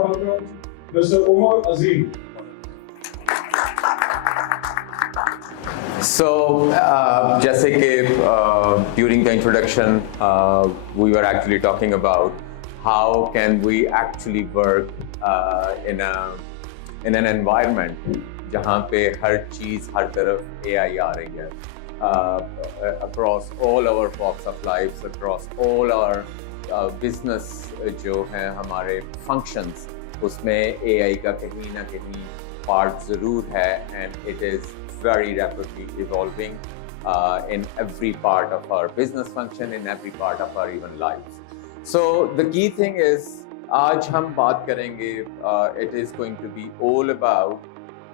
welcome Mr. Umar Azim. So, जैसे कि during the introduction, we were actually talking about how can we actually work in an environment जहाँ पे हर चीज़ हर तरफ AI आ रही है, across all our walks of life, across all our business जो हैं हमारे functions, उसमें AI का कहीं ना कहीं part ज़रूर है, and it is very rapidly evolving in every part of our business function, in every part of our even lives. So the key thing is, आज हम बात करेंगे, it is going to be all about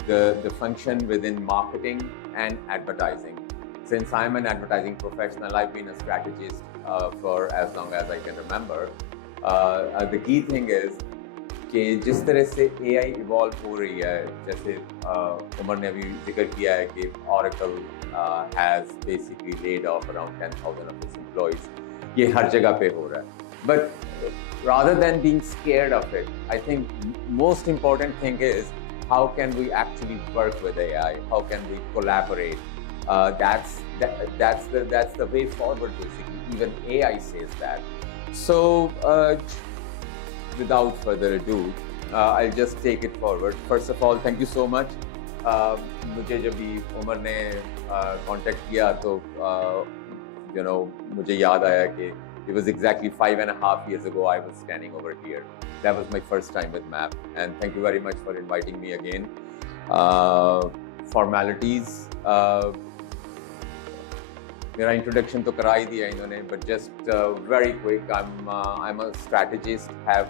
the function within marketing and advertising. Since I'm an advertising professional, I've been a strategist for as long as I can remember. The key thing is कि जिस तरह से AI evolve हो रही है, जैसे उमर ने अभी जिक्र किया है कि Oracle has basically laid off around 10,000 of its employees. ये हर जगह पे हो रहा है. But rather than being scared of it, I think most important thing is how can we actually work with AI? How can we collaborate? That's the way forward basically. Even AI says that. So without further ado, I'll just take it forward. First of all, thank you so much. मुझे जब भी उमर ने contact किया तो मुझे याद आया कि it was exactly 5.5 years ago I was standing over here. That was my first time with MAP, and thank you very much for inviting me again. Formalities, मेरा इंट्रोडक्शन तो करा ही दिया इन्होंने, but just very quick, I'm a strategist, have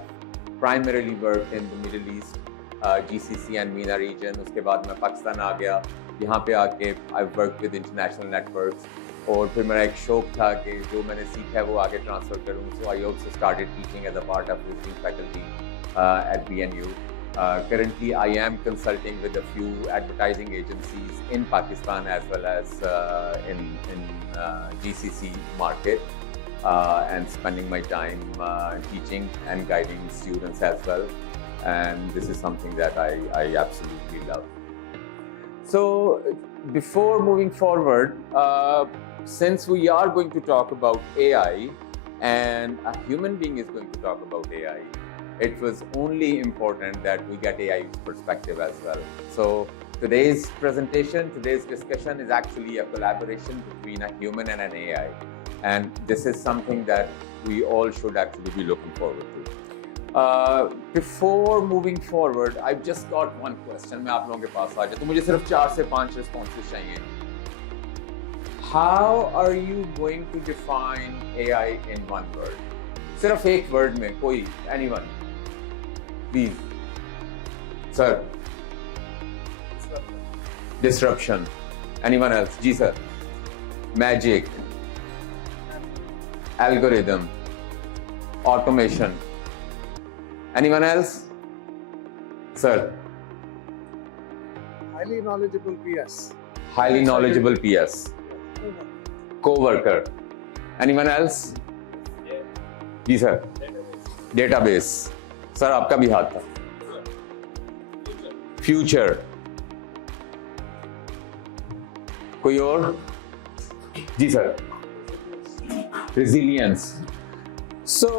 primarily worked in the Middle East, GCC and MENA region. उसके बाद मैं पाकिस्तान आ गया, यहाँ पे आके I've worked with international networks, और फिर मेरा एक शौक था कि जो मैंने सीखा है वो आगे ट्रांसफ़र करूँ. So I also started teaching as a part of visiting faculty at BNU. Currently, I am consulting with a few advertising agencies in Pakistan as well as in GCC market, and spending my time teaching and guiding students as well. And this is something that I absolutely love. So before moving forward, since we are going to talk about AI and a human being is going to talk about AI, it was only important that we get AI perspective as well. So today's presentation, today's discussion is actually a collaboration between a human and an AI. And this is something that we all should actually be looking forward to. Before moving forward, I've just got one question. मैं आप लोगों के पास आ जाऊँ तो मुझे सिर्फ 4 से 5 responses चाहिए. How are you going to define AI in one word? सिर्फ एक word में कोई, anyone, please. Sir. Disruption. Anyone else? Ji sir. Magic. Algorithm. Automation. Anyone else? Sir. Highly knowledgeable PS. Highly knowledgeable PS. Co-worker. Anyone else? Ji sir. Database. Sir, आपका भी हाथ था. Future. कोई और? जी sir. Resilience. So,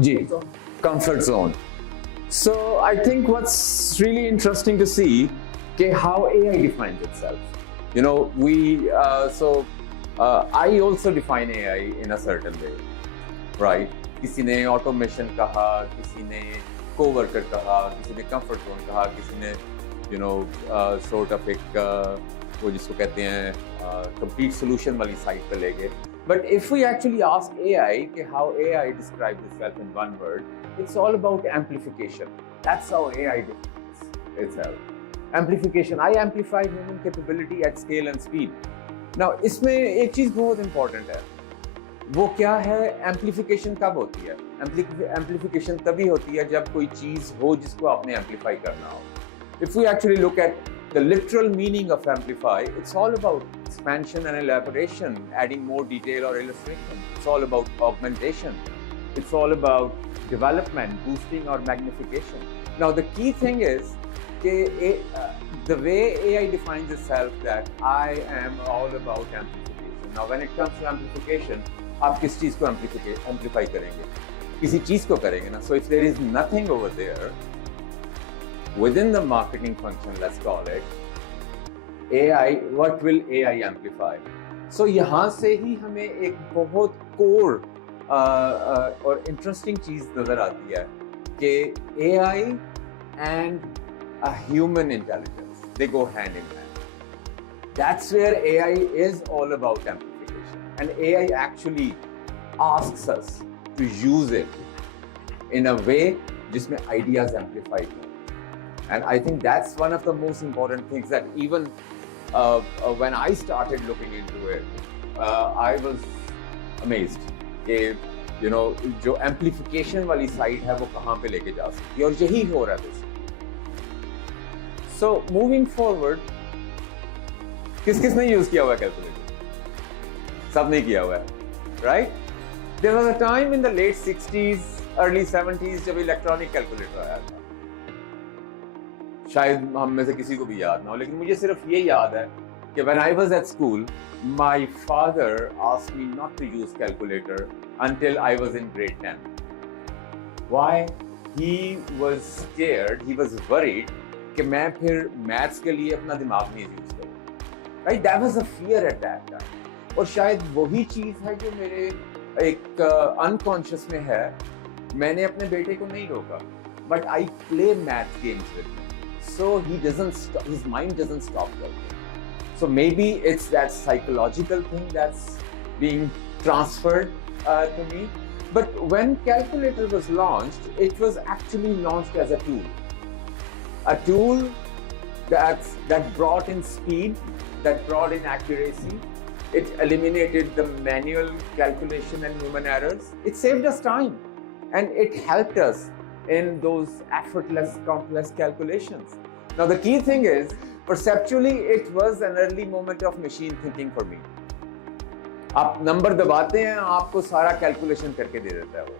ji. Comfort zone. So I think what's really interesting to see how AI defines itself. I also define AI in a certain way, right? किसी ने automation कहा, किसी ने co-worker कहा, किसी ने comfort zone कहा, किसी ने sort of एक वो जिसको कहते हैं complete solution वाली side पे ले गए. But if we actually ask AI how AI describes itself in one word, it's all about amplification. That's how AI defines itself. Amplification. I amplify human capability at scale and speed. Now, इसमें एक चीज़ बहुत important है. वो क्या है? Amplification कब होती है? Amplification तभी होती है जब कोई चीज़ हो जिसको आपने amplify करना हो. If we actually look at the literal meaning of amplify, it's all about expansion and elaboration, adding more detail or illustration. It's all about augmentation. It's all about development, boosting or magnification. Now the key thing is the way AI defines itself that I am all about amplification. Now when it comes to amplification, आप किस चीज को amplify करेंगे? किसी चीज को करेंगे ना. So if there is nothing over there within the marketing function, let's call it AI, what will AI amplify? So यहाँ से ही हमें एक बहुत core और इंटरेस्टिंग चीज नजर आती है कि AI and a human intelligence, they go hand in hand. That's where AI is all about amplification, and AI actually asks us to use it in a way जिसमें ideas amplified हो. And I think that's one of the most important things that even when I started looking into it, I was amazed कि जो amplification वाली side है वो कहाँ पे लेके जा सकती है, और यही हो रहा है. So moving forward, किसने यूज किया हुआ है कैलकुलेटर? सबने किया हुआ है, right? There was a time in the late 60s, early 70s जब इलेक्ट्रॉनिक कैलकुलेटर आया था. शायद हम में से किसी को भी याद ना हो, लेकिन मुझे सिर्फ ये याद है कि when I was at school, my father asked me not to use calculator until I was in grade 10. Why? He was scared, he was worried कि मैं फिर मैथ्स के लिए अपना दिमाग नहीं यूज करूँ. Right, that was a fear at that time. और शायद वही चीज है जो मेरे एक अनकॉन्शियस में है. मैंने अपने बेटे को नहीं रोका, but I play math games with him, so he doesn't, his mind doesn't stop working. So may be it's that psychological thing that's being transferred to me. But when calculator was launched, it was actually launched as a tool that brought in speed, that brought in accuracy. It eliminated the manual calculation and human errors. It saved us time, and it helped us in those effortless, complex calculations. Now the key thing is, perceptually, it was an early moment of machine thinking for me. आप number दबाते हैं, आपको सारा calculation करके दे देता है वो.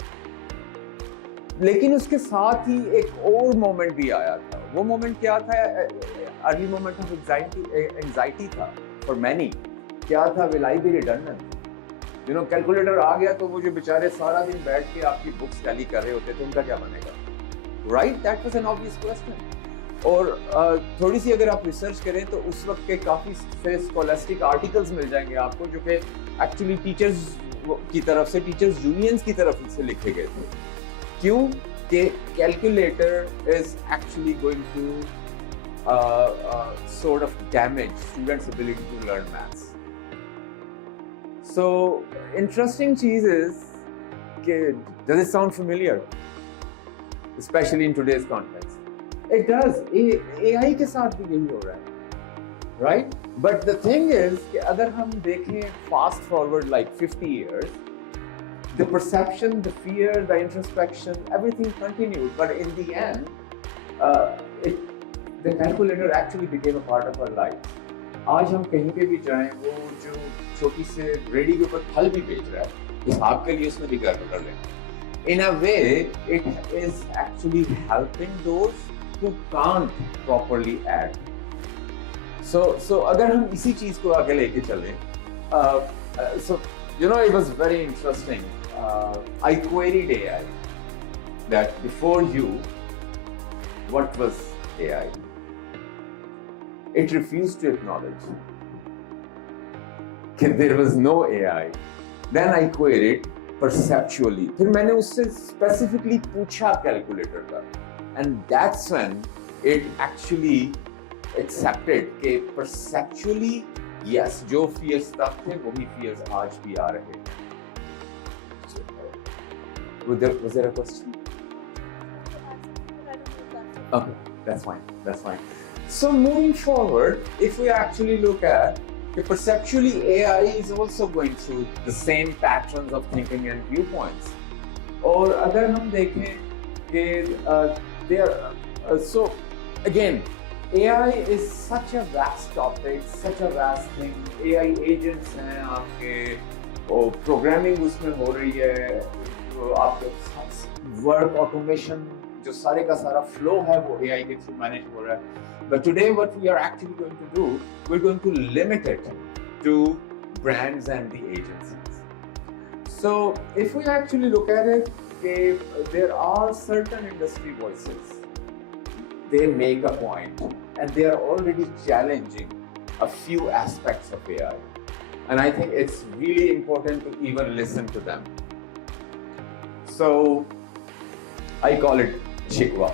लेकिन उसके साथ ही एक और मोमेंट भी आया था. वो मोमेंट क्या था? अर्ली मोमेंट ऑफ एंजाइटी था फॉर मैनी. क्या था? Will I be redundant? Calculator आ गया तो वो जो बेचारे सारा दिन बैठ के आपकी बुक्स टैली कर रहे होते थे, उनका क्या बनेगा? Right, that was an obvious question. और थोड़ी सी अगर आप रिसर्च करें तो उस वक्त के काफ़ी से स्कॉलस्टिक आर्टिकल्स मिल जाएंगे आपको, जो कि एक्चुअली टीचर्स की तरफ से, टीचर्स यूनियंस की तरफ से लिखे गए थे. क्यों? कि calculator is actually going to sort of damage students' ability to learn maths. So interesting चीज is कि does it sound familiar, especially in today's context? It does. AI के साथ भी यही हो रहा है, right? But the thing is कि अगर हम देखें fast forward like 50 years, the perception, the fear, the introspection, everything continued. But in the end, the calculator actually became a part of our life. आज हम कहीं पे भी जाएं, वो जो छोटी से रेडी के ऊपर फल भी बेच रहा है, हिसाब के लिए उसमें भी कैलकुलेटर लें. In a way, it is actually helping those who can't properly add. So अगर हम इसी चीज को आगे लेके चलें, so it was very interesting. I queried AI that before you, what was AI? It refused to acknowledge that there was no AI. Then I queried perceptually. फिर मैंने उससे specifically पूछा कैलकुलेटर का, and that's when it actually accepted कि perceptually yes, जो fears तब थे वही fears आज भी आ रहे हैं. Was there a question? Okay, that's fine. So moving forward, if we actually look at perceptually, AI is also going through the same patterns of thinking and viewpoints. और अगर हम देखें कि so again, AI is such a vast topic, such a vast thing. AI agents हैं आपके, और programming उसमें हो रही है, आपके वर्क ऑटोमेशन जो सारे का सारा फ्लो है वो AI के थ्रू मैनेज हो रहा है. But today what we are actually going to do, we're going to limit it to brands and the agencies. So if we actually look at it, there are certain industry voices. They make a point and they are already challenging a few aspects of AI. And I think it's really important to even listen to them. So I call it shikwa.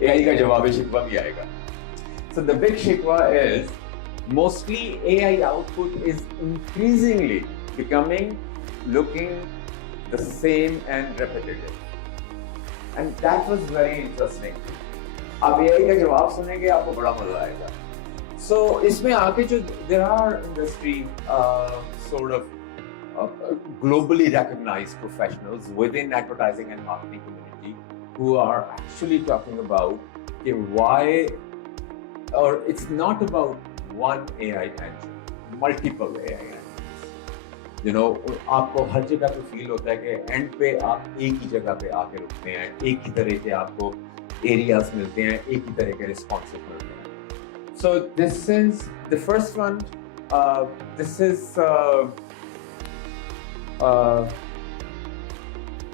AI का जवाब शिकवा भी आएगा. So the big shikwa is mostly AI output is increasingly becoming looking the same and repetitive. And that was very interesting. आप AI का जवाब सुनेंगे आपको बड़ा मजा आएगा. So इसमें आके जो there are industry sort of globally recognized professionals within advertising and marketing community who are actually talking about why, or it's not about one AI engine, multiple AI engines. You know, आपको हर जगह पे feel होता है कि and पे आप एक ही जगह पे आके रुकते हैं, एक ही तरह के आपको एरियाज मिलते हैं, एक ही तरह के रिस्पॉन्सेस मिलते हैं. So this is the first one. This is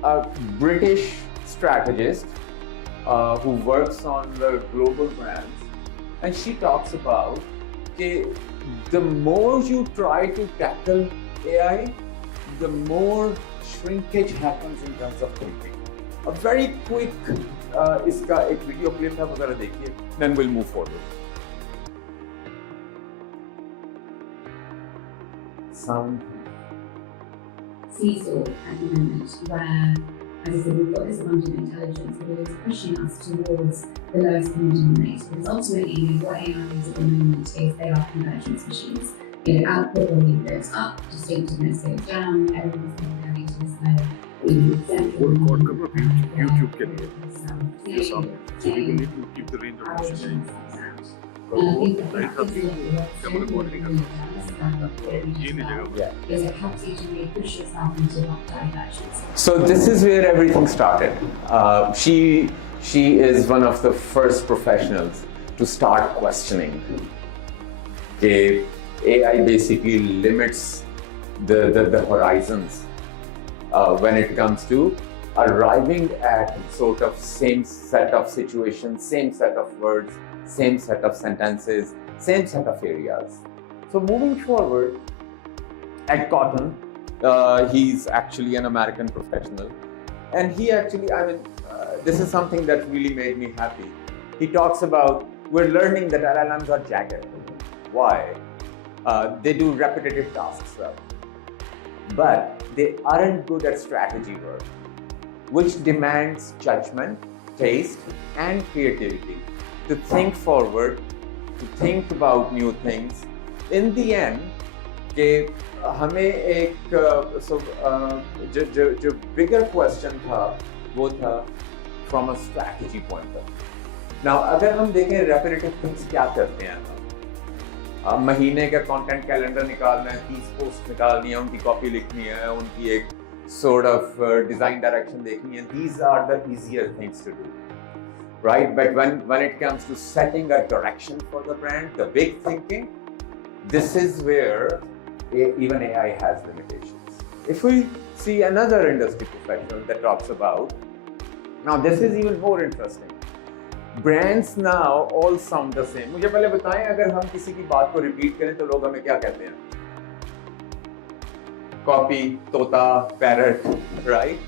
a British strategist who works on the global brands, and she talks about the more you try to tackle AI, the more shrinkage happens in terms of thinking. A very quick इसका एक video clip है, वो जरा देखिए, then we'll move forward. Sound. Seesaw at the moment where, as I said, we've got this abundant intelligence that is pushing us towards the lowest common denominator. Because ultimately, what AI is at the moment is they are convergence machines. Output volume goes up, distinctiveness goes down, everyone's going to this YouTube के लिए ये सब so we will need to keep the range of motion right का भी double quality करना ये नहीं जगह So this is where everything started. She is one of the first professionals to start questioning. AI basically limits the horizons when it comes to arriving at sort of same set of situations, same set of words, same set of sentences, same set of areas. So moving forward, Ed Cotton, he's actually an American professional, and he actually, this is something that really made me happy. He talks about, we're learning that LLMs are jagged. Why? They do repetitive tasks well, but they aren't good at strategy work, which demands judgment, taste, and creativity to think forward, to think about new things. In the end, कि हमें एक जो bigger question था, वो था from a strategy point of view. Now, अगर हम देखें repetitive things क्या करते हैं हम? महीने का content calendar निकालना है, 30 posts निकालनी है, उनकी copy लिखनी है, उनकी एक sort of design direction देखनी है. These are the easier things to do, right? But when it comes to setting a direction for the brand, the big thinking, this is where even AI has limitations. If we see another industry professional that talks about, now this is even more interesting. Brands now all sound the same. मुझे पहले बताएं, अगर हम किसी की बात को repeat करें तो लोग हमें क्या कहते हैं? Copy, तोता, parrot, right?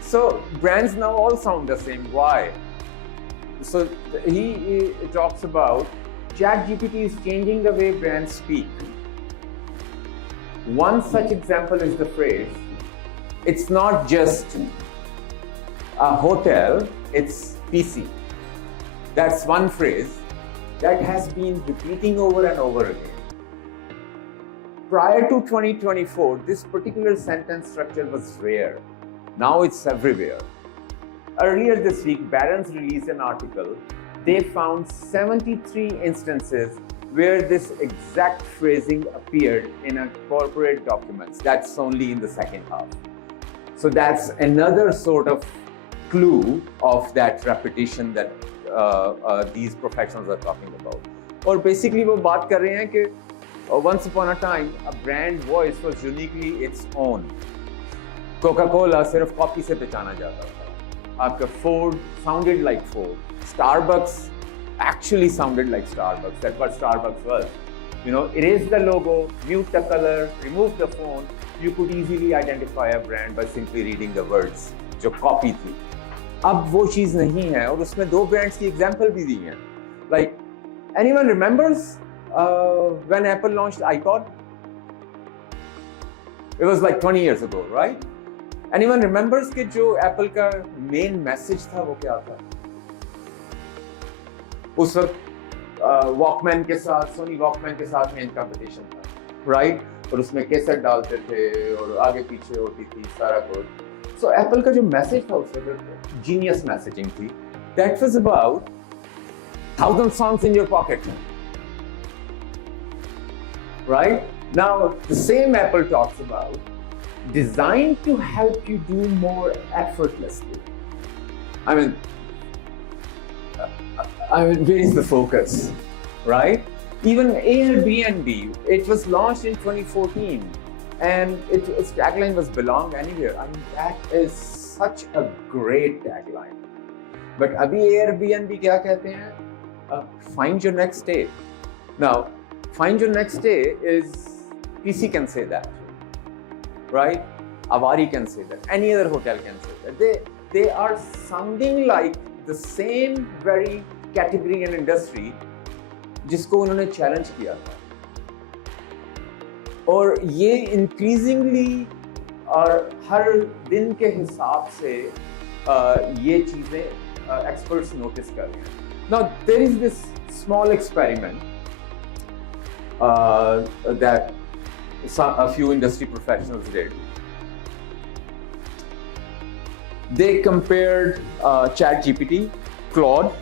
So brands now all sound the same. Why? So he talks about ChatGPT is changing the way brands speak. One such example is the phrase, it's not just a hotel, it's PC. That's one phrase that has been repeating over and over again. Prior to 2024, this particular sentence structure was rare. Now it's everywhere. Earlier this week, Barron's released an article. They found 73 instances where this exact phrasing appeared in a corporate documents. That's only in the second half. So that's another sort of clue of that repetition that these professionals are talking about. और basically वो बात कर रहे हैं कि once upon a time a brand voice was uniquely its own. Coca-Cola सिर्फ coffee से पहचाना जाता था. आपका Ford sounded like Ford. Starbucks actually sounded like Starbucks. That's what Starbucks was. You know, erase the logo, mute the color, remove the font. You could easily identify a brand by simply reading the words. जो copy थी. अब वो चीज़ नहीं है और उसमें दो brands की एग्जांपल भी दी हैं. Like, anyone remembers when Apple launched iPod? It was like 20 years ago, right? Anyone remembers कि जो Apple का main message था वो क्या था? उस वक्त वॉकमैन के साथ, सोनी वॉकमैन के साथ मेन कंपटीशन था, राइट? और उसमें कैसेट डालते थे और आगे पीछे होती थी सारा कुछ. सो एप्पल का जो मैसेज था उस वक्त जीनियस मैसेजिंग थी. That was about 1000 songs in your pocket, right? Now the same Apple talks about designed to help you do more effortlessly. I mean, where is the focus, right? Even Airbnb, it was launched in 2014 and its tagline was belong anywhere. I mean, that is such a great tagline. But abhi Airbnb kya kehte hain? Find your next stay. Now, find your next stay is, PC can say that, right? Avari can say that, any other hotel can say that. They are sounding like the same very category and industry जिसको उन्होंने challenge किया था. और ये increasingly और हर दिन के हिसाब से ये चीज़ें एक्सपर्ट्स नोटिस कर रहे हैं. Now there is this small experiment that a few industry professionals did. They compared ChatGPT, Claude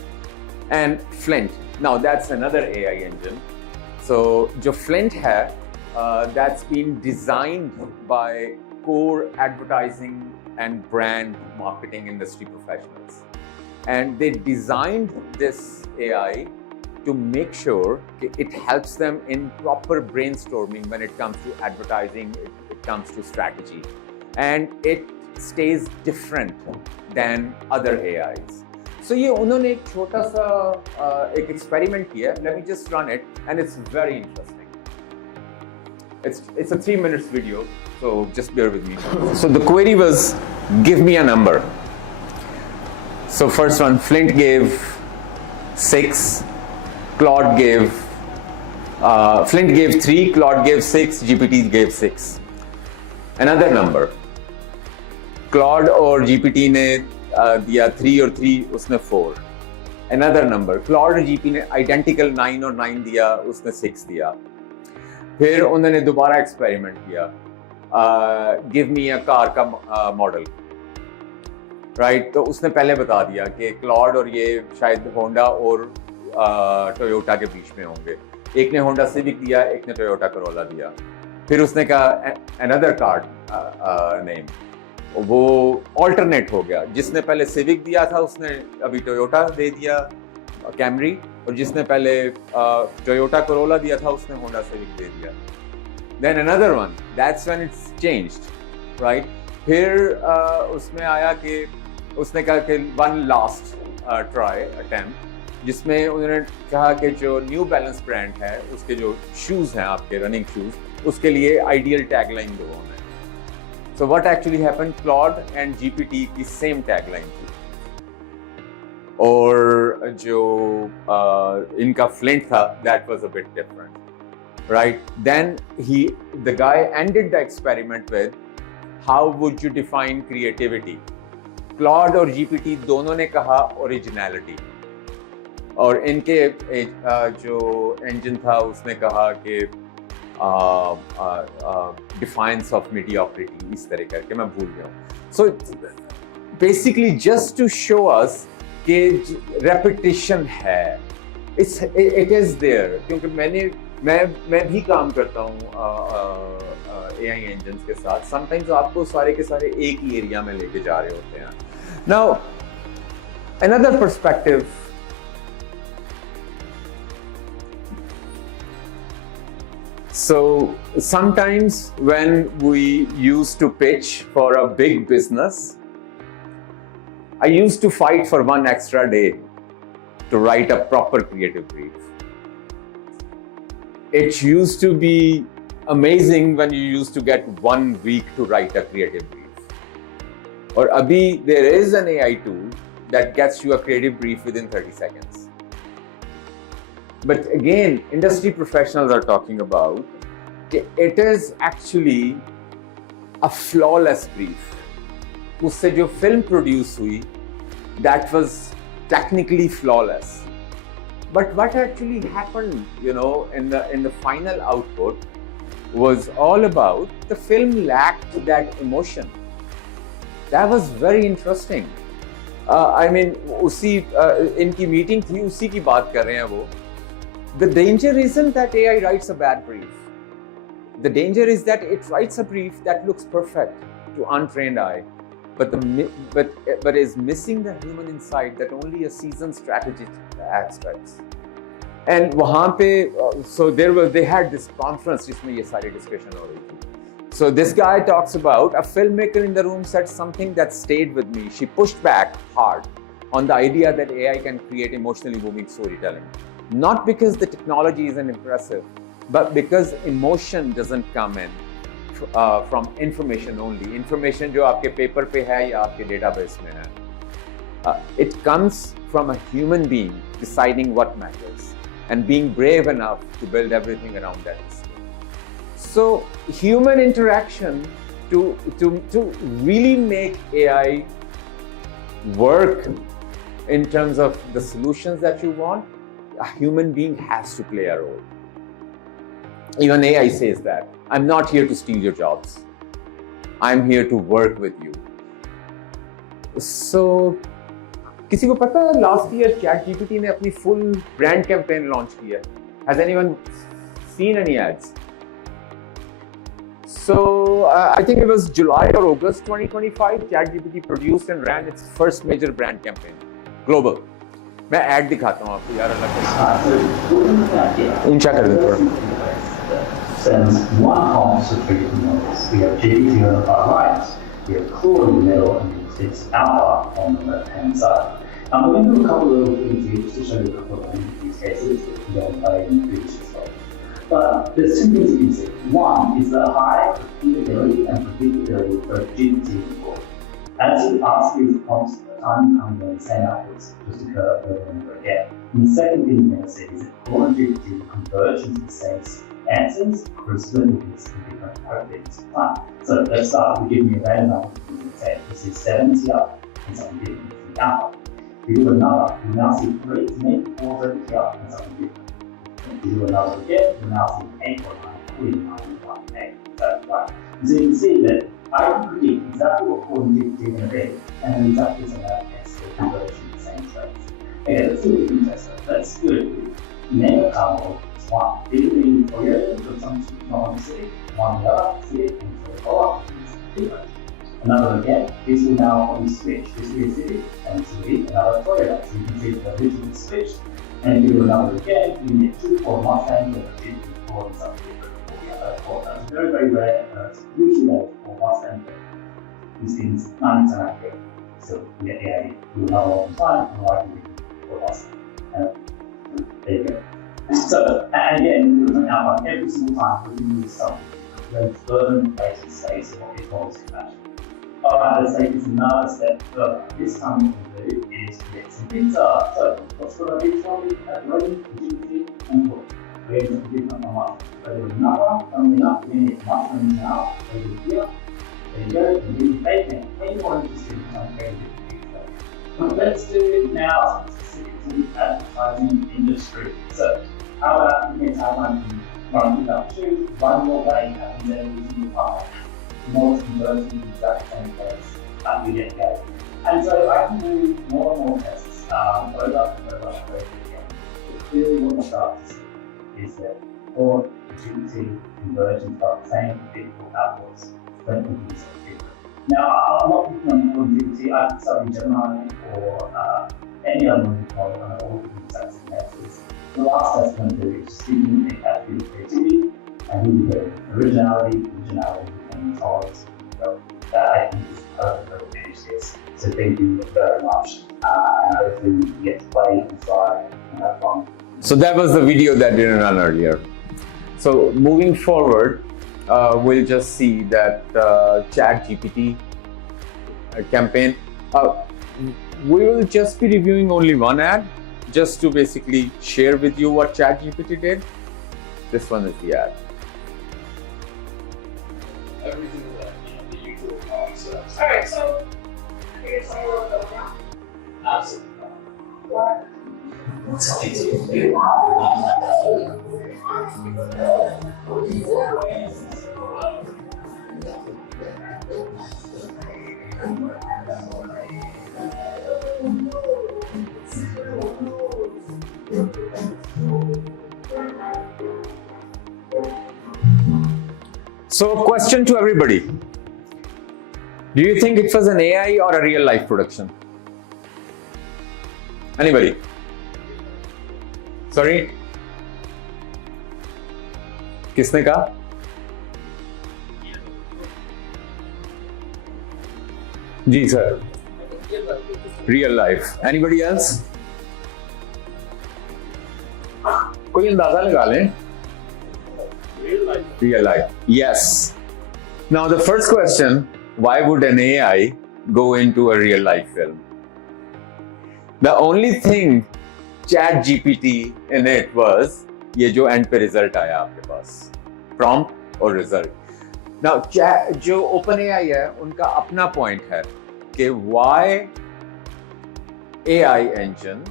and Flint. Now that's another AI engine. So जो Flint है, that's been designed by core advertising and brand marketing industry professionals, and they designed this AI to make sure it helps them in proper brainstorming when it comes to advertising, it comes to strategy, and it stays different than other AIs. So ये उन्होंने एक छोटा सा एक experiment किया. Let me just run it, and it's very interesting. It's a 3 minutes video, so just bear with me. So the query was, give me a number. So first one, Flint gave 6, Claude gave Flint gave 3, Claude gave 6, GPT gave 6. Another number, Claude और GPT ने दिया 3 और 3, उसने 4. Another number, Claude और GPT ने identical 9 और 9 दिया, उसने 6 दिया. फिर उन्होंने दोबारा एक्सपेरिमेंट किया, गिव मी अ कार का मॉडल, राइट? तो उसने पहले बता दिया कि क्लॉड और ये शायद होंडा और टोयोटा के बीच में होंगे. एक ने होंडा सिविक दिया, एक ने टोयोटा करोला दिया. फिर उसने कहा अनदर कार नेम, वो ऑल्टरनेट हो गया. जिसने पहले सिविक दिया था उसने अभी टोयोटा दे दिया कैमरी, और जिसने पहले टोयोटा करोला दिया था उसने होंडा सिविक दे दिया. Then another one, that's when it's changed, right? फिर उसमें आया कि उसने कहा कि वन लास्ट ट्राई अटेम्प्ट, जिसमें उन्होंने कहा कि जो न्यू बैलेंस ब्रांड है उसके जो शूज़ हैं आपके रनिंग शूज़, उसके लिए आइडियल टैगलाइन दो हमें. So what actually happened? Claude and GPT की same tagline थी, और जो इनका Flint था, that was a bit different, right? Then the guy ended the experiment with, how would you define creativity? Claude और GPT दोनों ने कहा originality, और इनके जो engine था उसने कहा कि डिफाइंस ऑफ मीडियोक्रिटी, इस तरह करके मैं भूल गया. So basically just to show us कि रेपिटेशन है, इट इज देयर. क्योंकि मैं भी काम करता हूँ AI engines के साथ, sometimes आपको सारे के सारे एक ही एरिया में लेके जा रहे होते हैं. Now, another perspective. So sometimes when we used to pitch for a big business, I used to fight for one extra day to write a proper creative brief. It used to be amazing when you used to get 1 week to write a creative brief. Or abhi, there is an AI tool that gets you a creative brief within 30 seconds. But again, industry professionals are talking about it is actually a flawless brief. उससे जो film produce हुई, that was technically flawless. But what actually happened, in the final output was all about the film lacked that emotion. That was very interesting. I mean, इनकी meeting थी, उसी की बात कर रहे हैं वो. The danger isn't that AI writes a bad brief. The danger is that it writes a brief that looks perfect to untrained eye, but is missing the human insight that only a seasoned strategist expects. And वहाँ पे, so they had this conference जिसमें ये सारी discussion हो रही थी. So this guy talks about a filmmaker in the room said something that stayed with me. She pushed back hard on the idea that AI can create emotionally moving storytelling. Not because the technology isn't impressive, but because emotion doesn't come in from information only. Information जो आपके paper पे है या आपके database में है. It comes from a human being deciding what matters and being brave enough to build everything around that. So human interaction to really make AI work in terms of the solutions that you want, a human being has to play a role. Even AI says that. I'm not here to steal your jobs. I'm here to work with you. So, किसी को पता है last year ChatGPT ने अपनी full brand campaign launch की है? Has anyone seen any ads? So, I think it was July or August 2025, ChatGPT produced and ran its first major brand campaign, global. मैं ad दिखाता हूँ आपको यार अलग ऊंचा कर दे थोड़ा. Sends one column to three models. We have GPT on the far right, we have Claude in the middle, and it's Alpha on the left-hand side. We're going to do a couple of little things here just to show you a couple of use cases that you can play in the previous slide. But there's two things you can see. One is the high repeatability and predictability for GPT report. As you ask these prompts, the time comes in the same outputs just occur over and over again. And the second thing you're going to see is that Claude and GPT converge into the same answers, corresponding with different paradigms of time. So let's start with giving me a random number. Say this is 70 up and something different from alpha. If you do another, you now see 3 to me, 4 70 up and something different. If you do another again, you now see 8 or 9, 1, 8. So, right. So you can see that I can predict exactly what Claude and GPT are going to be, and exactly some outputs that converge in the same traits. Okay, let's do a different test. Let's do it. Name a car model. One, being Toyota for some non-city, one the other city, and for the co-op is different. Another again, this will now only switch. This will be a city, and this will be another Toyota. So you can see the original switch. And if you do another again, you get 2 for Mustang, and 2 for something different for the other car. That's very, very rare. It's usually for Mustang. This is 90% accurate. So yeah, you will know all the time, and likely for Mustang. There you go. So, and again, it was an outline every single time we use something. Then further replaces space of what we call compassion. Alright, let's take this another step further. This time what we do is create some pizza. So, what's going to be for me? Ready, GPT, and put. Create something different on one. So, there's another, coming up, we need mushrooms now. Over here. There you go, and really bacon. Any more interested in some very different pizza. Let's do it now specifically to the advertising industry. So, how about you get time from run without choose, run your way, and then using the path. More conversion in the exact same place that we get going. And so I can do more and more tests over and over again. But clearly what I start to see is that for GPT conversions are the same, people outputs, but things are different. Now, a lot of people on GPT, I can study Gemini or any other model on all the exact methods. The last that's going to do is give you a category of creativity and you get originality, and tolerance. So that I think is perfect for manage this. So thank you very much. And hopefully you get to play inside and have fun. So that was the video that didn't run earlier. So moving forward, we'll just see that ChatGPT campaign. We will just be reviewing only one ad, just to basically share with you what ChatGPT did. This one is the ad. Everything that the usual concepts. Alright, so I guess I will go now. Absolutely. What? So, question to everybody. Do you think it was an AI or a real life production? Anybody? Sorry? किसने कहा? जी sir. Real life. Anybody else? कोई अंदाजा लगा लें? Real life. Yes. Now the first question, why would an AI go into a real life film? The only thing ChatGPT in it was ये जो end पे result आया आपके पास, prompt और result. Now जो OpenAI है उनका अपना point है कि why AI engine,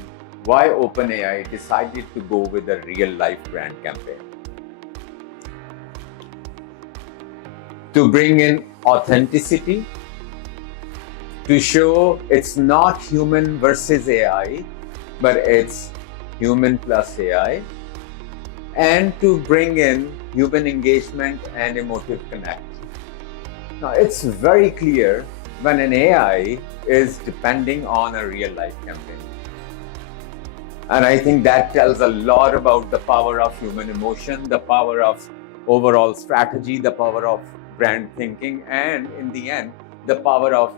why OpenAI decided to go with a real life brand campaign. To bring in authenticity, to show it's not human versus AI, but it's human plus AI, and to bring in human engagement and emotive connect. Now, it's very clear when an AI is depending on a real life campaign. And I think that tells a lot about the power of human emotion, the power of overall strategy, the power of brand thinking, and in the end, the power of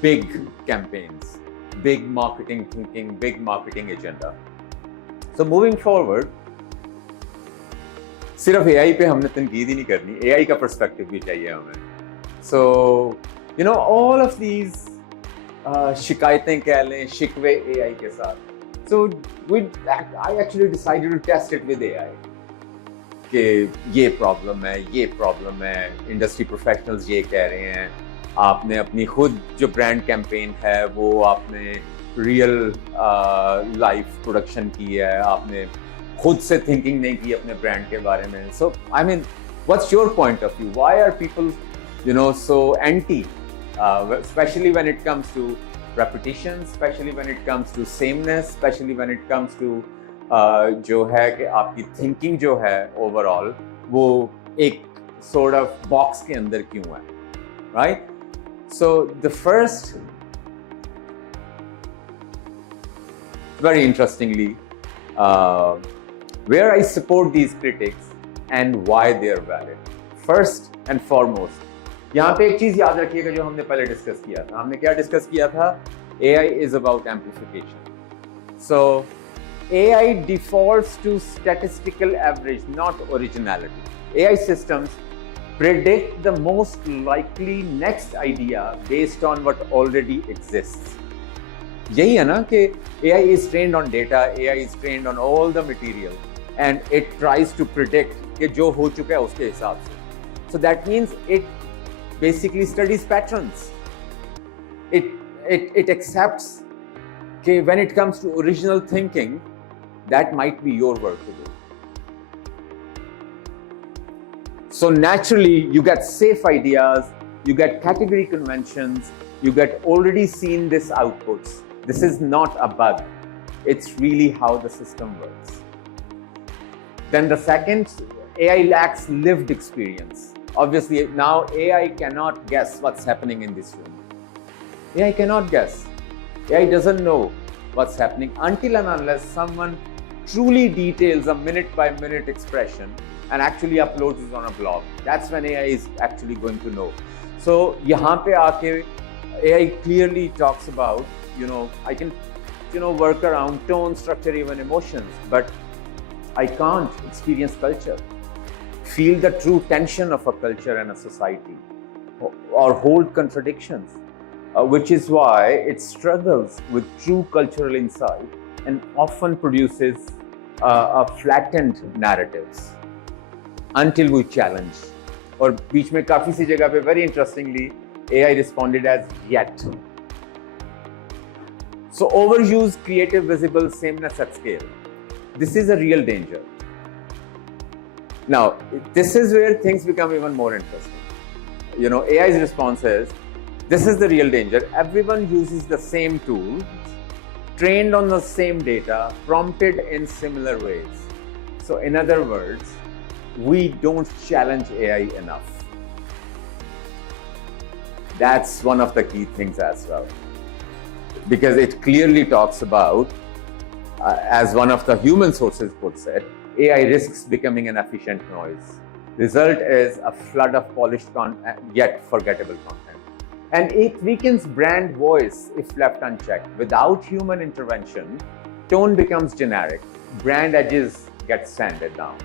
big campaigns, big marketing thinking, big marketing agenda. So moving forward, सिर्फ AI पे हमने तनकीद ही नहीं करनी, AI का perspective भी चाहिए हमें. So, you know, all of these शिकायतें कह लें, शिकवे AI के साथ. So I actually decided to test it with AI. कि ये प्रॉब्लम है, इंडस्ट्री प्रोफेशनल्स ये कह रहे हैं, आपने अपनी खुद जो ब्रांड कैंपेन है वो आपने रियल लाइफ प्रोडक्शन की है, आपने खुद से थिंकिंग नहीं की अपने ब्रांड के बारे में. So I mean what's your point of view? Why are people so anti, especially when it comes to repetition, especially when it comes to sameness, especially when it comes to जो है कि आपकी thinking जो है overall वो एक sort of box के अंदर क्यों है, right? So the first, very interestingly, where I support these critics and why they are valid. First and foremost, यहाँ पे एक चीज याद रखिएगा जो हमने पहले डिस्कस किया था. हमने क्या डिस्कस किया था? AI is about amplification. So AI defaults to statistical average, not originality. AI systems predict the most likely next idea based on what already exists. यही है ना कि AI is trained on data, AI is trained on all the material, and it tries to predict कि जो हो चुका है उसके हिसाब से. So that means it basically studies patterns. It accepts कि when it comes to original thinking, that might be your work to do. So naturally, you get safe ideas, you get category conventions, you get already seen this outputs. This is not a bug. It's really how the system works. Then the second AI lacks lived experience. Obviously, now AI cannot guess what's happening in this room. AI cannot guess. AI doesn't know what's happening until and unless someone truly details a minute-by-minute expression and actually uploads it on a blog. That's when AI is actually going to know. So, यहाँ पे आके AI clearly talks about, I can, work around tone, structure, even emotions, but I can't experience culture, feel the true tension of a culture and a society, or hold contradictions, which is why it struggles with true cultural insight and often produces a flattened narratives until we challenge. और बीच में काफी सी जगह पे very interestingly AI responded as yet. So overuse creative visible sameness at scale. This is a real danger. Now, this is where things become even more interesting. AI's response is, this is the real danger. Everyone uses the same tools, trained on the same data, prompted in similar ways. So in other words, we don't challenge AI enough. That's one of the key things as well. Because it clearly talks about, as one of the human sources puts it, AI risks becoming an efficient noise. Result is a flood of polished yet forgettable content. And it weakens brand voice if left unchecked. Without human intervention, tone becomes generic. Brand edges get sanded down.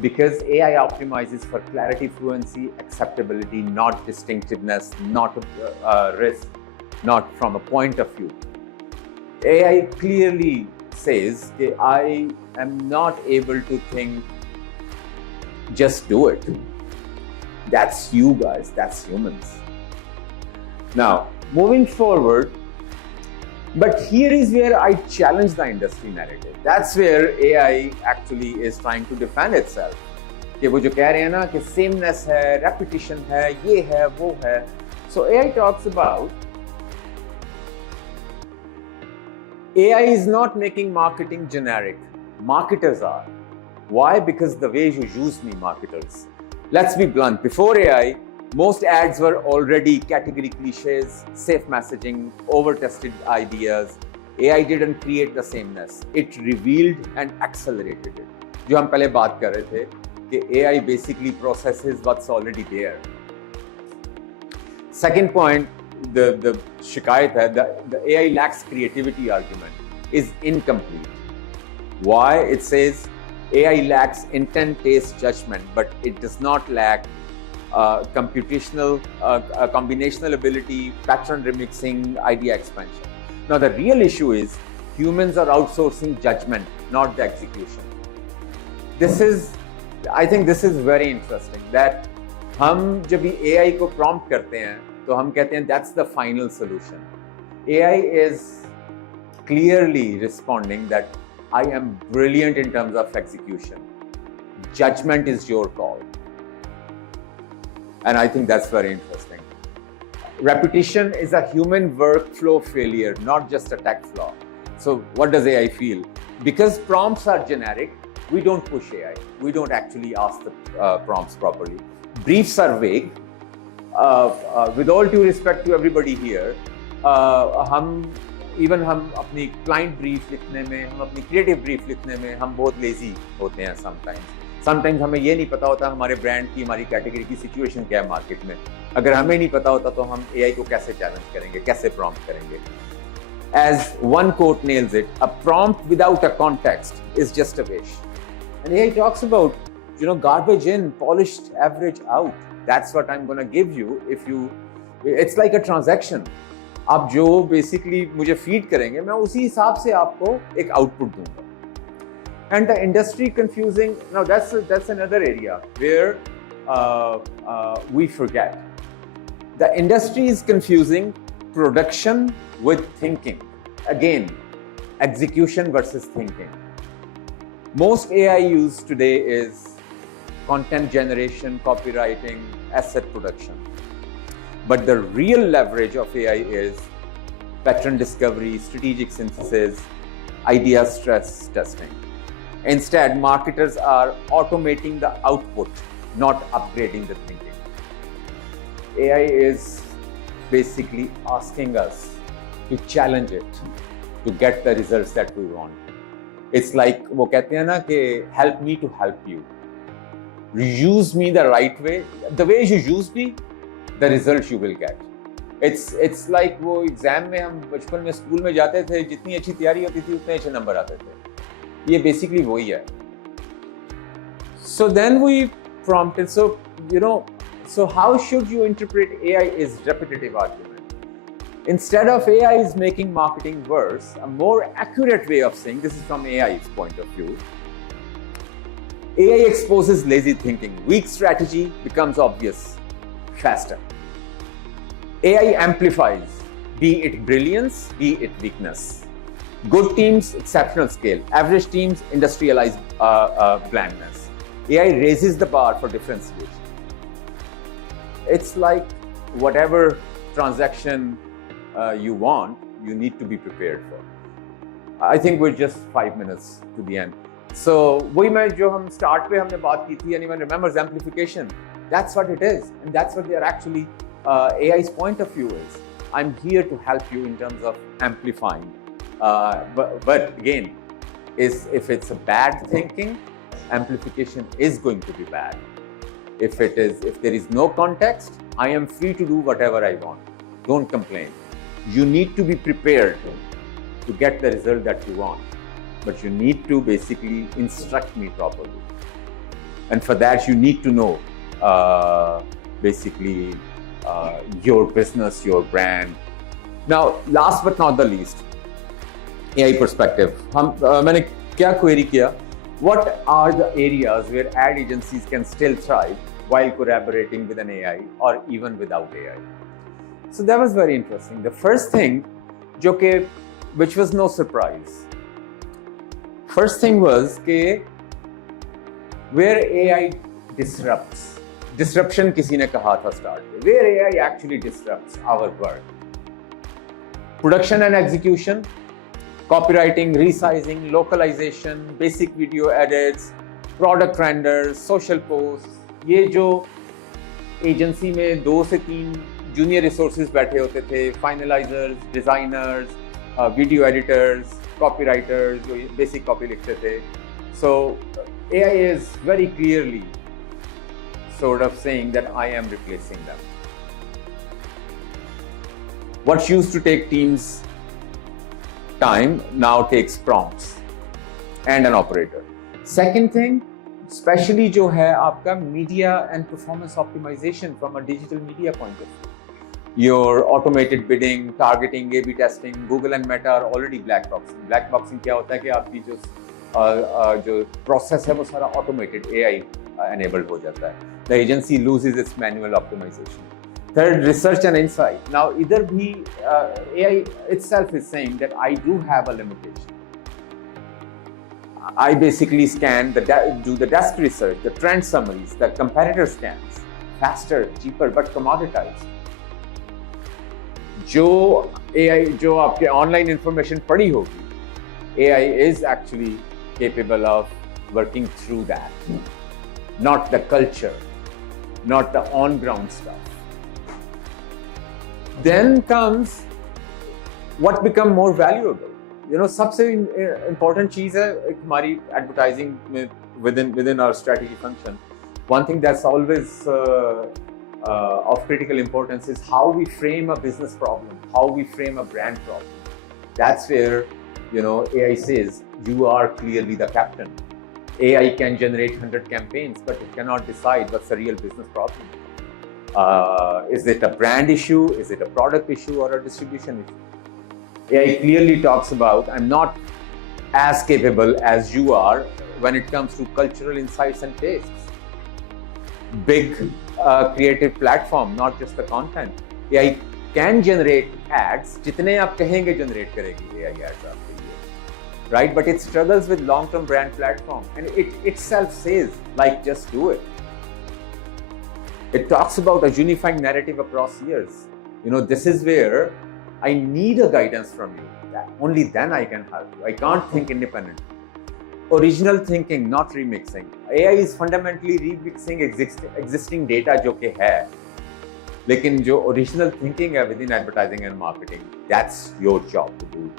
Because AI optimizes for clarity, fluency, acceptability, not distinctiveness, not risk, not from a point of view. AI clearly says that I am not able to think, just do it. That's you guys, that's humans. Now, moving forward, but here is where I challenge the industry narrative. That's where AI actually is trying to defend itself. कि वो जो कह रहे हैं ना कि sameness है, repetition है, ये है, वो है. So AI talks about AI is not making marketing generic. Marketers are. Why? Because the way you use me, marketers. Let's be blunt. Before AI, most ads were already category cliches, safe messaging, over-tested ideas. AI didn't create the sameness. It revealed and accelerated it. जो हम पहले बात कर रहे थे कि AI basically processes what's already there. Second point, the shikayat hai, the AI lacks creativity argument is incomplete. Why? It says AI lacks intent, taste, judgment, but it does not lack computational, combinational ability, pattern remixing, idea expansion. Now the real issue is humans are outsourcing judgment, not the execution. I think this is very interesting that हम जब भी AI को prompt करते हैं तो हम कहते हैं that's the final solution. AI is clearly responding that I am brilliant in terms of execution. Judgment is your call. And I think that's very interesting. Repetition is a human workflow failure, not just a tech flaw. So what does AI feel? Because prompts are generic, we don't push AI. We don't actually ask the prompts properly. Briefs are vague. With all due respect to everybody here, हम अपनी client brief लिखने में, हम अपनी creative brief लिखने में हम बहुत lazy होते हैं sometimes हमें ये नहीं पता होता हमारे ब्रांड की, हमारी कैटेगरी की सिचुएशन क्या है मार्केट में. अगर हमें नहीं पता होता तो हम AI को कैसे चैलेंज करेंगे, कैसे प्रॉम्प्ट करेंगे. As one quote nails it, a prompt without a context is just a wish. And AI talks about, garbage in, polished average out. That's what I'm going to give you if you, it's like a transaction. आप जो basically मुझे feed करेंगे, मैं उसी हिसाब से आपको एक output दूंगा. And the industry confusing, now that's another area where we forget. The industry is confusing production with thinking. Again, execution versus thinking. Most AI used today is content generation, copywriting, asset production. But the real leverage of AI is pattern discovery, strategic synthesis, idea stress testing. Instead, marketers are automating the output, not upgrading the thinking. AI is basically asking us to challenge it to get the results that we want. It's like वो कहते हैं ना कि help me to help you. Use me the right way. The way you use me, the results you will get. It's like वो exam में हम बचपन में स्कूल में जाते थे, जितनी अच्छी तैयारी होती थी उतने अच्छे नंबर आते थे. ये बेसिकली वही है. So then we prompted. So how should you interpret AI is repetitive argument. Instead of AI is making marketing worse, a more accurate way of saying, this is from AI's point of view, AI exposes lazy thinking. Weak strategy becomes obvious faster. AI amplifies, be it brilliance, be it weakness. Good teams, exceptional scale. Average teams, industrialized blandness. AI raises the bar for differentiation. It's like whatever transaction you want, you need to be prepared for. I think we're just 5 minutes to the end. So, वही मैं जो हम start पे हमने बात की थी, anyone remembers amplification? That's what it is, and that's what they are actually AI's point of view is. I'm here to help you in terms of amplifying. But again, if it's a bad thinking, amplification is going to be bad. If there is no context, I am free to do whatever I want. Don't complain. You need to be prepared to get the result that you want, but you need to basically instruct me properly. And for that, you need to know your business, your brand. Now, last but not the least, AI perspective. मैंने क्या query किया? What are the areas where ad agencies can still thrive while collaborating with an AI or even without AI? So that was very interesting. The first thing, which was no surprise. First thing was where AI disrupts. Disruption किसी ने कहा था start में. Where AI actually disrupts our work. Production and execution, copywriting, resizing, localization, basic video edits, product renders, social posts. ये जो agency में 2 से 3 junior resources बैठे होते थे, फाइनलाइजर्स, डिजाइनर्स, वीडियो एडिटर्स, कॉपीराइटर्स जो बेसिक कॉपी लिखते थे. सो AI is very clearly sort of saying that I am replacing them. What used to take teams time now takes prompts and an operator. Second thing, especially जो है आपका media and performance optimization from a digital media point of view. Your automated bidding, targeting, A/B testing, Google and Meta are already black boxing. Black boxing क्या होता है कि आपकी जो process है वो सारा automated AI enabled हो जाता है. The agency loses its manual optimization. Third, research and insight. Now, either AI itself is saying that I do have a limitation. I basically do the desk research, the trend summaries, the competitor scans, faster, cheaper, but commoditized. जो आपके online information पड़ी होगी, AI is actually capable of working through that, not the culture, not the on-ground stuff. Then comes what become more valuable. सबसे important चीज है हमारी advertising में within our strategy function. One thing that's always of critical importance is how we frame a business problem, how we frame a brand problem. That's where AI says you are clearly the captain. AI can generate 100 campaigns, but it cannot decide what's the real business problem. Is it a brand issue? Is it a product issue or a distribution issue? AI clearly talks about I'm not as capable as you are when it comes to cultural insights and tastes. Big creative platform, not just the content. AI can generate ads. जितने आप कहेंगे generate करेगी AI ads आपके लिए, right? But it struggles with long-term brand platform, and it itself says like just do it. It talks about a unifying narrative across years. This is where I need a guidance from you. Only then I can help you. I can't think independently. original thinking, not remixing. AI is fundamentally remixing existing data जो कि है, लेकिन जो original thinking है within advertising and marketing, that's your job to do,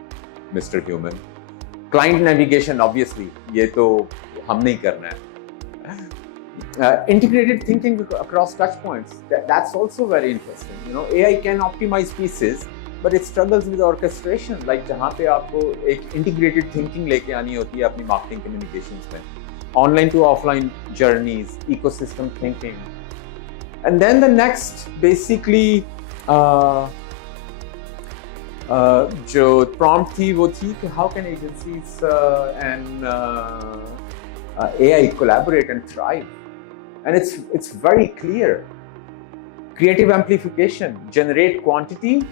Mr. Human. Client navigation, obviously, ये तो हम नहीं करना है. Integrated thinking across touch points, that's also very interesting. You know, AI can optimize pieces, but it struggles with orchestration. Like जहाँ पे आपको एक integrated thinking लेके आनी होती है अपनी marketing communications में, online to offline journeys, ecosystem thinking, and then the next basically जो prompt थी वो थी कि how can agencies and AI collaborate and thrive, and it's very clear. Creative amplification, generate quantity,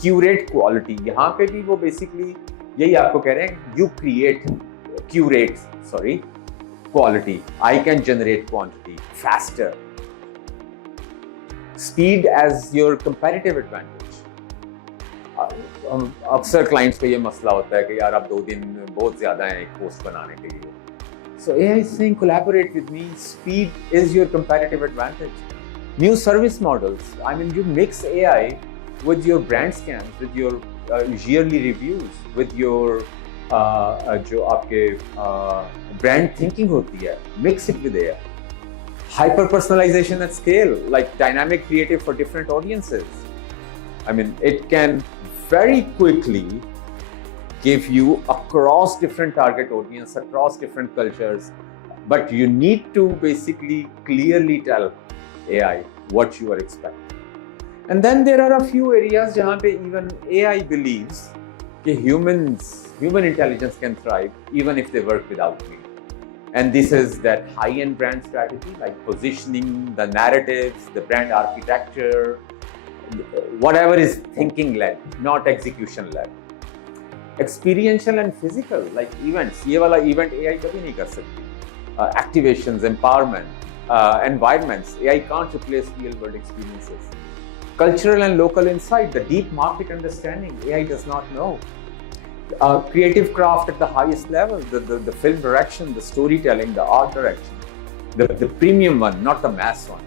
curate quality. यहाँ पे भी वो basically यही आपको कह रहे हैं, you curate quality. I can generate quantity faster. Speed as your competitive advantage. अक्सर clients पे ये मसला होता है कि यार अब 2 दिन बहुत ज़्यादा हैं एक post बनाने के लिए. So AI is saying collaborate with me. Speed is your competitive advantage. New service models. I mean, you mix AI with your brand scans, with your yearly reviews, with your जो आपके brand thinking होती है, mix it with AI. Hyper personalization at scale, like dynamic creative for different audiences. I mean, it can very quickly give you across different target audience, across different cultures, but you need to basically clearly tell AI what you are expecting. And then there are a few areas जहाँ पे even AI believes कि human intelligence can thrive even if they work without me. And this is that high-end brand strategy, like positioning, the narratives, the brand architecture, whatever is thinking-led, not execution-led. Experiential and physical, like events. ये वाला event AI कभी नहीं कर सकती. Activations, empowerment, environments. AI can't replace real-world experiences. Cultural and local insight, the deep market understanding, AI does not know. Creative craft at the highest level, the film direction, the storytelling, the art direction, the premium one, not the mass one.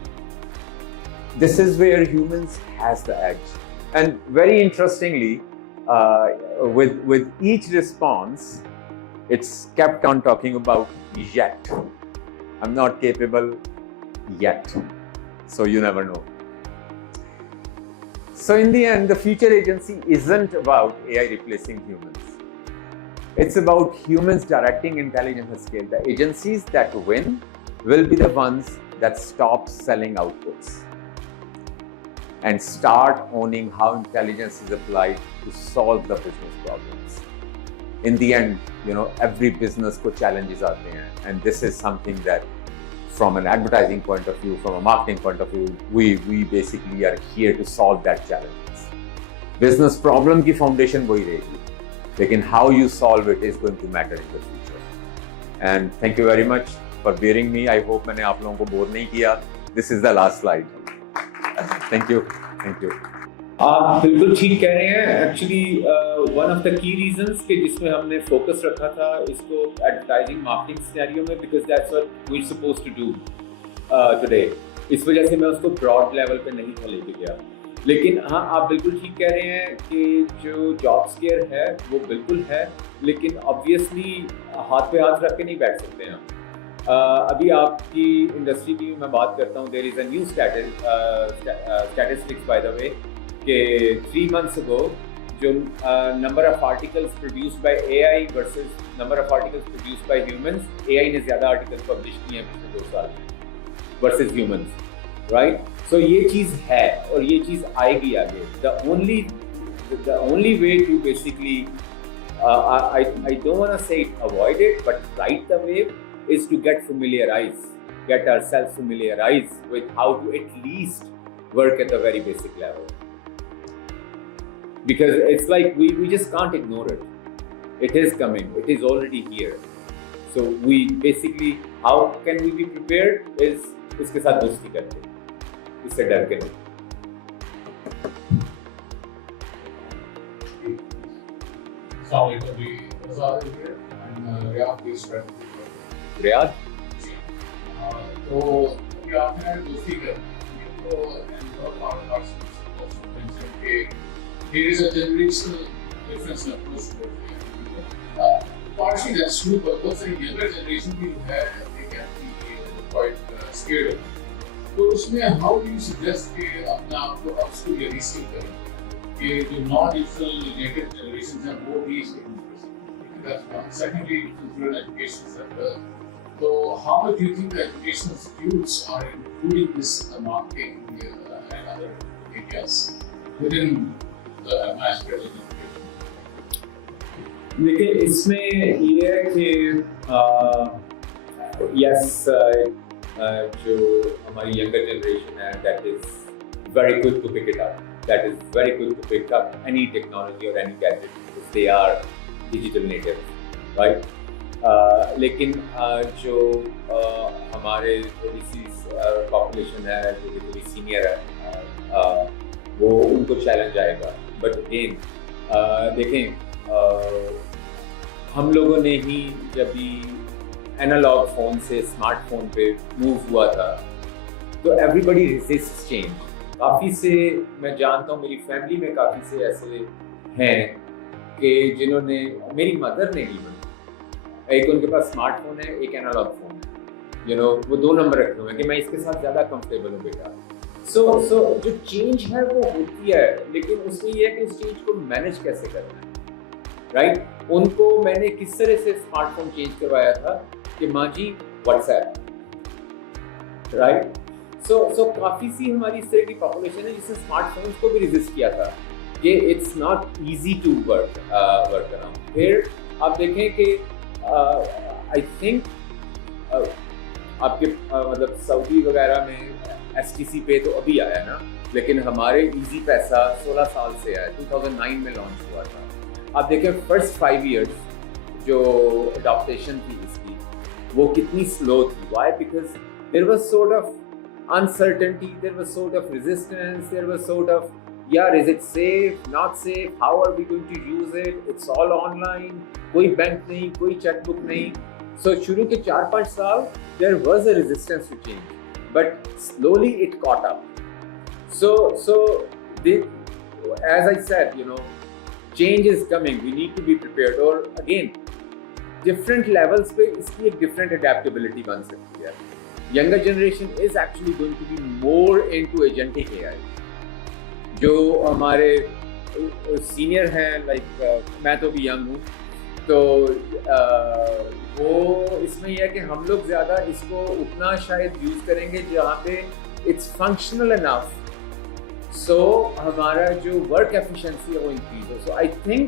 This is where humans has the edge. And very interestingly, with each response, it's kept on talking about yet. I'm not capable yet. So you never know. So in the end, the future agency isn't about AI replacing humans. It's about humans directing intelligence at scale. The agencies that win will be the ones that stop selling outputs and start owning how intelligence is applied to solve the business problems. In the end, you know, every business को challenges आते हैं, and this is something that, from an advertising point of view, from a marketing point of view, we basically are here to solve that challenges. Business problem की foundation वही रहेगी, लेकिन how you solve it is going to matter in the future. And thank you very much for bearing me. I hope मैंने आप लोगों को bore नहीं किया. This is the last slide. Thank you. Thank you. आप बिल्कुल ठीक कह रहे हैं. Actually one of the key reasons कि जिसमें हमने फोकस रखा था इसको एडवर्टाइजिंग मार्केटिंग सिनेरियो में, because that's what we are supposed to do today. इस वजह से मैं उसको ब्रॉड लेवल पे नहीं था लेके गया. लेकिन हाँ, आप बिल्कुल ठीक कह रहे हैं कि जो जॉब स्केयर है वो बिल्कुल है, लेकिन ऑब्वियसली हाथ पे हाथ रख के नहीं बैठ सकते हैं. अभी आपकी इंडस्ट्री की मैं बात करता हूँ. There is a new statistics by the way कि 3 months ago जो number of articles produced by AI versus number of articles produced by humans, AI ने ज़्यादा articles publish किए हैं पिछले 2 साल में versus humans, right? So ये चीज़ है और ये चीज़ आएगी आगे. The only way to basically I don't want to say avoid it, but ride the wave is to get ourselves familiarized with how to at least work at the very basic level. Because it's like we just can't ignore it. It is coming. It is already here. So we basically, how can we be prepared is इसके साथ दोस्ती करते, इससे डर के नहीं. Assalamualaikum. We Azad here, and Riyadh, please spread. Riyadh. तो अभी आपने दोस्ती कर तो there is a generational difference in approach to it. Partially that's true, but also the younger generation भी है, they can be quite scared. तो उसमें how do you suggest कि अपना आपको upskill या reskill करें कि जो non-digital native generations हैं वो भी इसके That's one. Secondly, through an education sector. So, how much do you think the educational institutes are including this marketing and other areas within the mass education? देखिए इसमें ये है कि यस जो हमारी यंगर जनरेशन है that is very good to pick it up, that is very good to pick up any technology or any gadget because they are digital native, right? लेकिन जो हमारे थोड़ी सी पॉपुलेशन है जो थोड़ी सीनियर है वो उनको चैलेंज आएगा। बट अगेन देखें हम लोगों ने ही जब भी एनालॉग फ़ोन से स्मार्टफोन पे मूव हुआ था तो एवरीबडी रेजिस्ट चेंज। काफ़ी से मैं जानता हूँ, मेरी फैमिली में काफ़ी से ऐसे हैं कि जिन्होंने, मेरी मदर ने इवन, एक उनके पास स्मार्टफोन है, एक एनालॉग फोन है, वो 2 नंबर रखे हुए हैं कि मैं इसके साथ ज़्यादा कंफर्टेबल हूँ बेटा। सो जो चेंज है वो होती है, लेकिन उसमें यह है कि उस चेंज को मैनेज कैसे करना है, राइट? उनको मैंने किस तरह से स्मार्टफोन चेंज करवाया था कि माँ जी व्हाट्सएप, राइट? सो काफ़ी सी हमारी इस तरह की पॉपुलेशन है जिसने स्मार्टफोन को भी रेजिस्ट किया था कि it's not easy to work around. फिर आप देखें कि आई थिंक आपके मतलब सऊदी वगैरह में STC पे तो अभी आया ना, लेकिन हमारे इजी पैसा 16 साल से आया, 2009 में लॉन्च हुआ था। आप देखें फर्स्ट 5 इयर्स जो अडॉप्टेशन थी इसकी वो कितनी स्लो थी। Why? Because there was sort of uncertainty, there was sort of resistance, there was sort of, yeah, is it safe, not safe, how are we going to use it, it's all online, कोई bank नहीं, कोई chequebook नहीं। So शुरू के 4-5 साल there was a resistance to change, but slowly it caught up. So as I said, change is coming, we need to be prepared. और again different levels पे इसकी एक different adaptability बन सकती है। Younger generation is actually going to be more into agentic AI. जो हमारे senior हैं, लाइक मैं तो भी यंग हूँ, तो वो इसमें यह है कि हम लोग ज़्यादा इसको उतना शायद यूज़ करेंगे जहाँ पे इट्स फंक्शनल इनफ, सो हमारा जो वर्क एफिशिएंसी है वो इंक्रीज हो। सो आई थिंक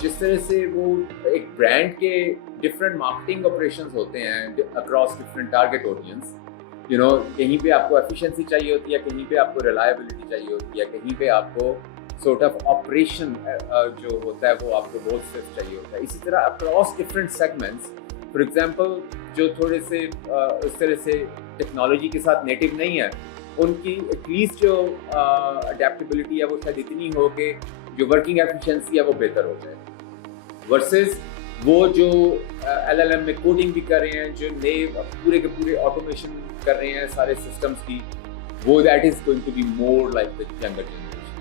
जिस तरह से वो एक ब्रांड के डिफरेंट मार्केटिंग ऑपरेशंस होते हैं अक्रॉस डिफरेंट टारगेट ऑडियंस, कहीं पे आपको एफिशिएंसी चाहिए होती है, कहीं पे आपको रिलायबिलिटी चाहिए होती है, कहीं पे आपको सॉर्ट ऑफ ऑपरेशन जो होता है वो आपको बहुत स्विफ्ट चाहिए होता है। इसी तरह across different segments, for example जो थोड़े से इस तरह से टेक्नोलॉजी के साथ नेटिव नहीं है, उनकी एटलीस्ट जो अडेप्टेबिलिटी है वो शायद इतनी हो कि जो वर्किंग एफिशिएंसी है वो बेहतर हो जाए, वर्सेस वो जो LLM में कोडिंग भी कर रहे हैं, जो नए पूरे के पूरे ऑटोमेशन कर रहे हैं सारे सिस्टम्स की, वो that is going to be more like the younger generation.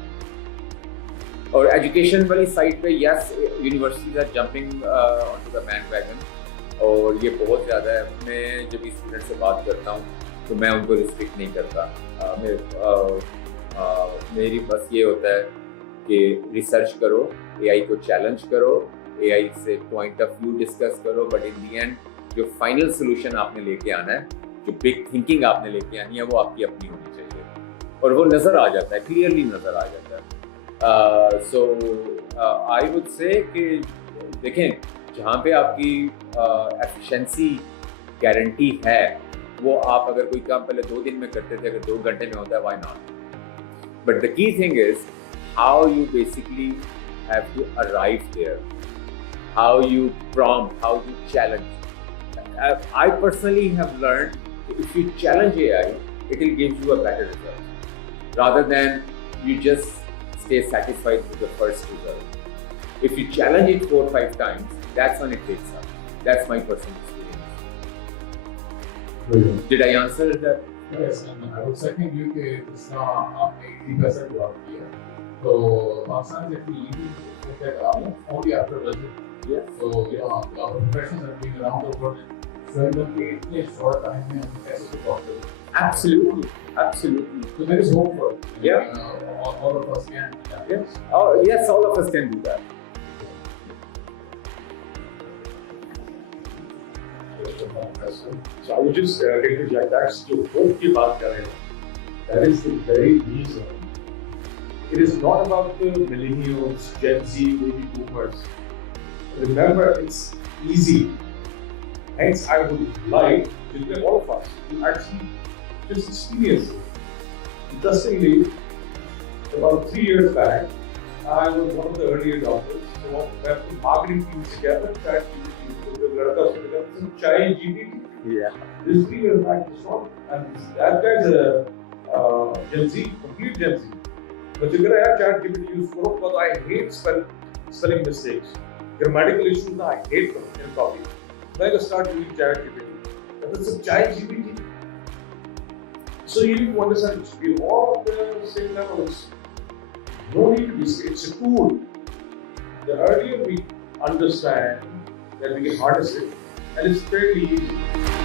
और एजुकेशन वाली साइड पे yes, universities are jumping on to the bandwagon, और ये बहुत ज़्यादा है। मैं जब स्टूडेंट से बात करता हूँ तो मैं उनको रिस्ट्रिक्ट नहीं करता, मेरी बस ये होता है कि रिसर्च करो, AI को चैलेंज करो, AI से पॉइंट ऑफ व्यू डिस्कस करो, बट इन दी एंड जो फाइनल सोल्यूशन आपने लेके आना है, जो बिग थिंकिंग आपने लेके आनी है, वो आपकी अपनी होनी चाहिए, और वो नज़र आ जाता है, क्लियरली नज़र आ जाता है। सो आई वुड से कि देखें जहाँ पे आपकी एफिशिएंसी गारंटी है, वो आप अगर कोई काम पहले 2 दिन में करते थे, अगर 2 घंटे में होता है, why not? But the key thing is how you basically have to arrive there, how you prompt, how you challenge. I personally have learned if you challenge AI, it will give you a better result, rather than you just stay satisfied with the first result. If you challenge it 4 or 5 times, that's when it takes up. That's my personal experience. Brilliant. Did I answer that? Yes, and I would second you कि इसका 80% drop किया. So Pakistan is actually leading that only after Brazil. Yes. So our professionals have been around the world. So in a short time में हम कैसे तो possible. Absolutely. Absolutely. So there is hope for it. Yeah. All of us can. Yes. Oh, yes, all of us can do that. So I would just interject. That's जो hope की बात कर रहे हैं. That is the very reason. It is not about the millennials, Gen Z, baby boomers. Remember, it's easy. Hence, I would like to get all of us to actually just experience it. Interestingly, about 3 years back, I was one of the early adopters. So we have put marketing teams together, tried to chai GPT. Yeah. This 3 years back, this one, and that guy's a Gen Z, complete Gen Z. But you gotta have chat GPT use for because I hate spelling mistakes. Grammatical issues, I hate them in copy. Then I start using chat GPT. But it's a chai GPT. So you need to understand it's we all at the same level. It's no need to be scared. It's a tool. The earlier we understand that we can harness it, and it's fairly easy.